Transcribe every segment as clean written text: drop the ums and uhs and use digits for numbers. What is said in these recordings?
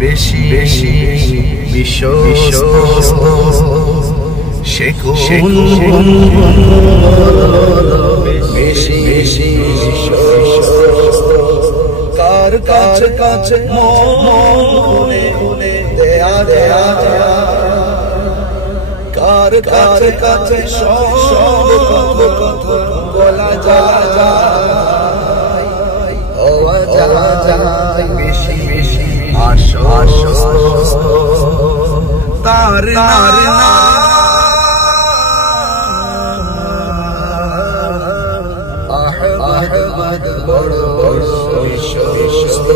বেশি বেশি বিশ্বস্ত বেশি বেশি কার কাছে কাছে মনে মনে দেয়া দেয়া কার কাছে কাছে সব কথা বলা যায় হওয়া যায় বেশি বেশি আশ্বস্ত তার আহমদ বড় বিশ্বস্ত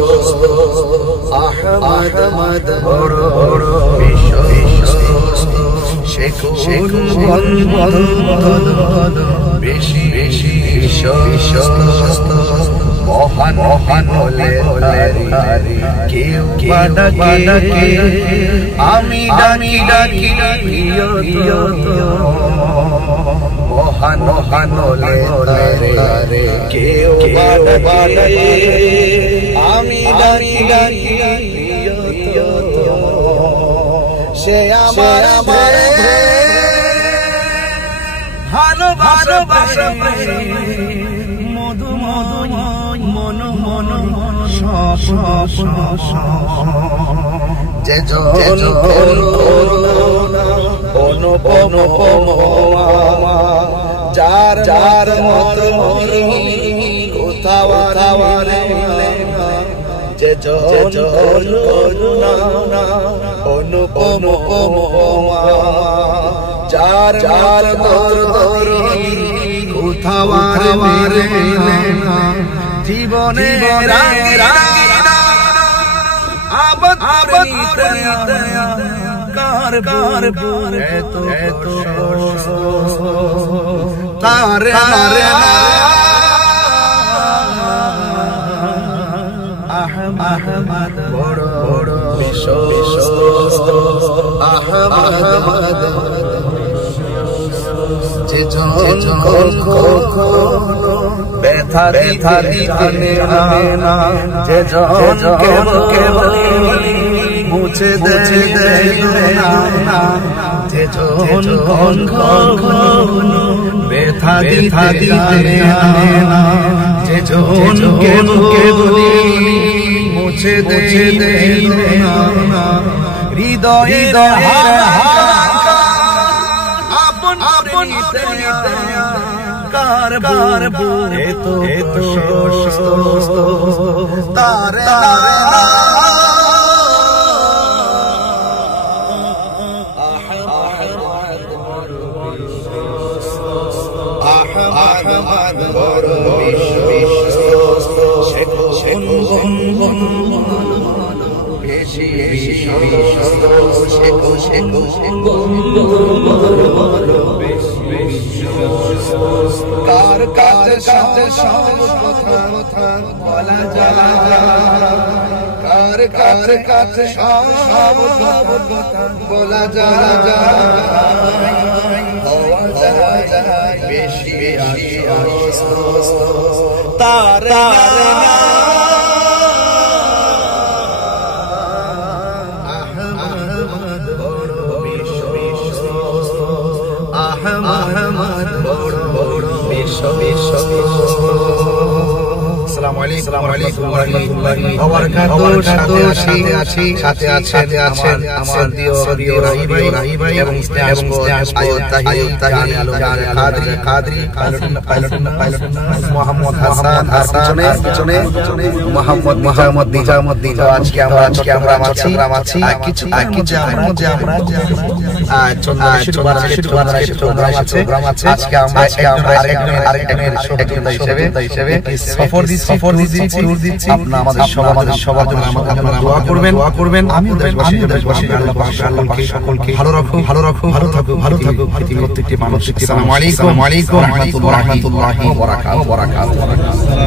আহমদ বড় বিশ্বস্ত শেখ বেশি বেশি বিশ্বস্ত মহান মহান হলে কেউ ডাকে আমি ডাকি মহান মহান হলে কেউ ডাকে আমি ডাকি সে আমার ভালোবাসা মধু মধু মন যে অনুপম যার যার মত কোথাও যে অনুপম যার যার মত কোথাও জীবনে কার এত তার আহমদ বড় বিশ্বস্ত আহমদ যে ব্যথা দিতে না যে কেবল মুছে দেয় না যে ব্যথা দিতে না যে কেবল মুছে দেয় না হৃদয়ে আপন কার এতো তার আহমদ বড় বিশ্বস্ত বেশি বিশ্বস্ত কার কাছে সব কথা বলা যায় কার কাছে সব কথা বলা যায় বেশি বেশি তার আহমদ বড় বিশ্বস্ত আহমদ বড় বিশ্বস্ত আসসালামু আলাইকুম ওয়া রাহমাতুল্লাহি ওয়া বারাকাতুহু সাথে আছেন আমার প্রিয় রাহি ভাই এবং কাদরি মোহাম্মদ হাসান পিছনে মোহাম্মদ নিজামুদ্দিন আজকে আমরা আছি কিছু আমরা প্রোগ্রাম আছে আজকে আমরা আরেকজনের হিসেবে সফর দিচ্ছি আপনারা আমাদের সবার জন্য আপনারা দোয়া করবেন আমিও দেশবাসী আল্লাহ পাক সকলকে ভালো রাখো ভালো থাকো পৃথিবীর প্রত্যেকটি মানুষ আসসালামু আলাইকুম ওয়া রাহমাতুল্লাহি ওয়া বারাকাতুহু